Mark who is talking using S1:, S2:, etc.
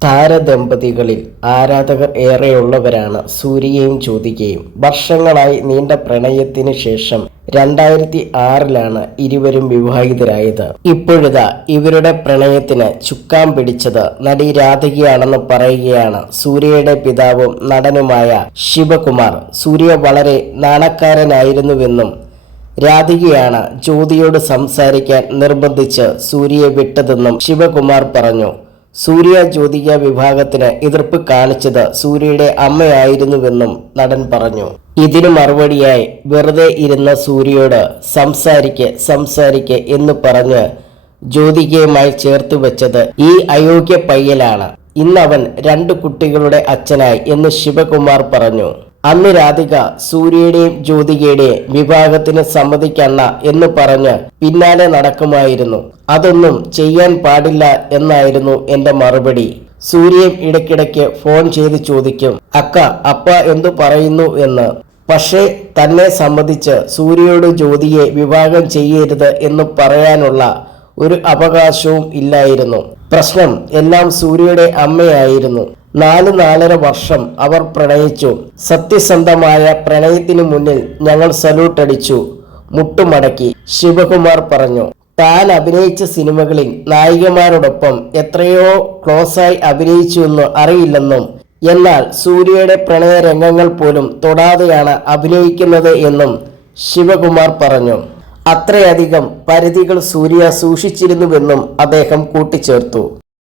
S1: താരദമ്പതികളിൽ ആരാധകർ ഏറെയുള്ളവരാണ് സൂര്യയും ജ്യോതികയും വർഷങ്ങളായി നീണ്ട പ്രണയത്തിന് ശേഷം രണ്ടായിരത്തി ആറിലാണ് ഇരുവരും വിവാഹിതരായത്. ഇപ്പോഴിതാ ഇവരുടെ പ്രണയത്തിന് ചുക്കാൻ പിടിച്ചത് നടി രാധികയാണെന്ന് പറയുകയാണ് സൂര്യയുടെ പിതാവും നടനുമായ ശിവകുമാർ. സൂര്യ വളരെ നാണക്കാരനായിരുന്നുവെന്നും രാധികയാണ് ജ്യോതിയോട് സംസാരിക്കാൻ നിർബന്ധിച്ച് സൂര്യയെ വിട്ടതെന്നും ശിവകുമാർ പറഞ്ഞു. സൂര്യ ജ്യോതിക വിഭാഗത്തിന് എതിർപ്പ് കാണിച്ചത് സൂര്യയുടെ അമ്മയായിരുന്നുവെന്നും നടൻ പറഞ്ഞു. ഇതിനു മറുപടിയായി വെറുതെ ഇരുന്ന സൂര്യയോട് സംസാരിക്ക് സംസാരിക്ക് എന്ന് പറഞ്ഞ് ജ്യോതികയുമായി ചേർത്ത് വെച്ചത് ഈ അയോഗ്യ പയ്യലാണ്. ഇന്നവൻ രണ്ട് കുട്ടികളുടെ അച്ഛനായി എന്ന് ശിവകുമാർ പറഞ്ഞു. അന്ന് രാധിക സൂര്യയുടെയും ജ്യോതികയുടെയും വിവാഹത്തിന് സമ്മതിക്കണ്ട എന്ന് പറഞ്ഞ് പിന്നാലെ നടക്കുമായിരുന്നു. അതൊന്നും ചെയ്യാൻ പാടില്ല എന്നായിരുന്നു എന്റെ മറുപടി. സൂര്യൻ ഇടയ്ക്കിടയ്ക്ക് ഫോൺ ചെയ്ത് ചോദിക്കും അക്ക അപ്പ എന്തു പറയുന്നു എന്ന്. പക്ഷേ തന്നെ സംബന്ധിച്ച് സൂര്യയോട് ജ്യോതിയെ വിവാഹം ചെയ്യരുത് എന്ന് പറയാനുള്ള ഒരു അവകാശവും ഇല്ലായിരുന്നു. പ്രശ്നം എല്ലാം സൂര്യയുടെ അമ്മയായിരുന്നു. നാല് നാലര വർഷം അവർ പ്രണയിച്ചു. സത്യസന്ധമായ പ്രണയത്തിനു മുന്നിൽ ഞങ്ങൾ സല്യൂട്ട് അടിച്ചു. മുട്ടുമടക്കി. ശിവകുമാർ പറഞ്ഞു താൻ അഭിനയിച്ച സിനിമകളിൽ നായികമാരോടൊപ്പം എത്രയോ ക്ലോസായി അഭിനയിച്ചുവെന്ന് അറിയില്ലെന്നും എന്നാൽ സൂര്യയുടെ പ്രണയ രംഗങ്ങൾ പോലും തൊടാതെയാണ് അഭിനയിക്കുന്നത് എന്നും ശിവകുമാർ പറഞ്ഞു. അത്രയധികം പരിധികൾ സൂര്യ സൂക്ഷിച്ചിരുന്നുവെന്നും അദ്ദേഹം കൂട്ടിച്ചേർത്തു.